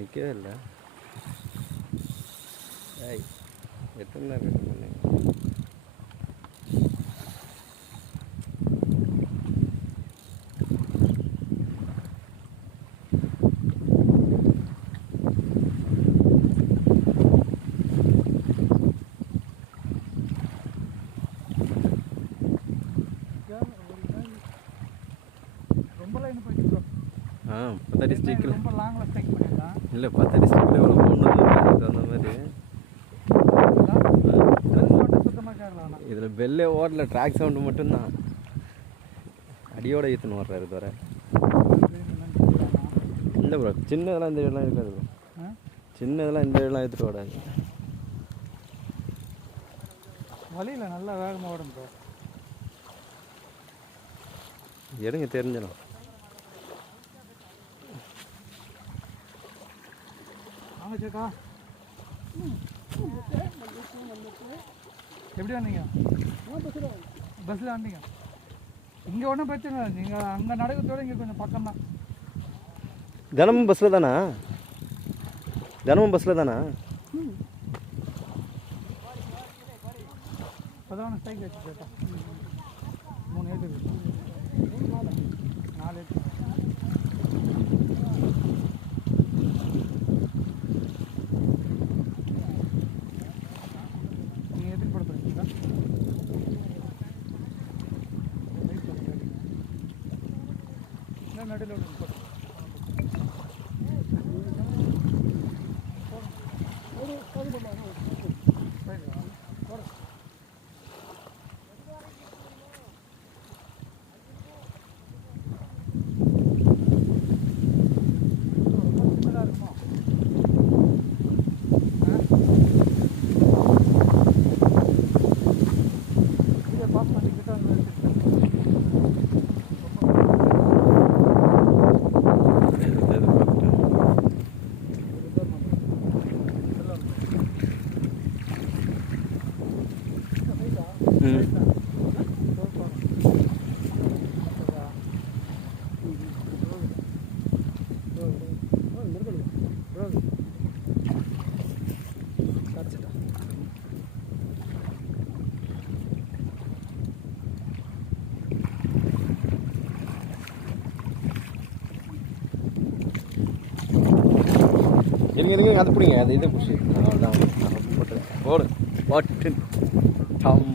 நிற்கவே இல்லை. ஏய் எத்தனை நேரம் பண்ணீங்க? பத்து டிஸ்ட்ரிக்டில் ரொம்ப லாங்கில் ஸ்ட்ரைக் பண்ணிடலாம். இல்லை 10 டிஸ்ட்ரிக்டில் இவ்வளோ ஒன்று அந்த மாதிரி சுத்தமாக கேட்கலாம். இதில் பெல்லே ஓடல, ட்ராக் சவுண்டு மட்டும்தான். அடியோட ஈத்துன்னு வர்றாரு தவிர இல்லை ப்ரோ. சின்னதெல்லாம் இந்த இதெல்லாம் இருக்காது ப்ரோ. சின்னதெல்லாம் இந்த இதெல்லாம் எடுத்துகிட்டு ஓடாது. வழியில் நல்லா வேகமாக ஓடும் ப்ரோ. எடுங்க தெரிஞ்சிடும். வாங்க சேக்கா. எப்படி வந்தீங்க? பஸ்ஸில் வந்தீங்க. இங்கே ஒன்றும் பிரச்சனை இல்லை. நீங்கள் அங்கே நடக்கிறதோட இங்கே கொஞ்சம் பக்கம்தான். தினமும் பஸ்ஸில் தானா? தினமும் பஸ்ஸில் தானா? அதான் ஸ்ட்ரைக் ஆச்சு சேக்கா. 3 ஏற்று 4 ஏற்று. நீங்கள் எதுக்கு போட போகிறீங்களா? நடுவில் போட்டு இருங்க அது பிடிங்க. அது இதை பிடிச்சி அவ்வளோதான் போட்டு ஓடு பாட்டு டம்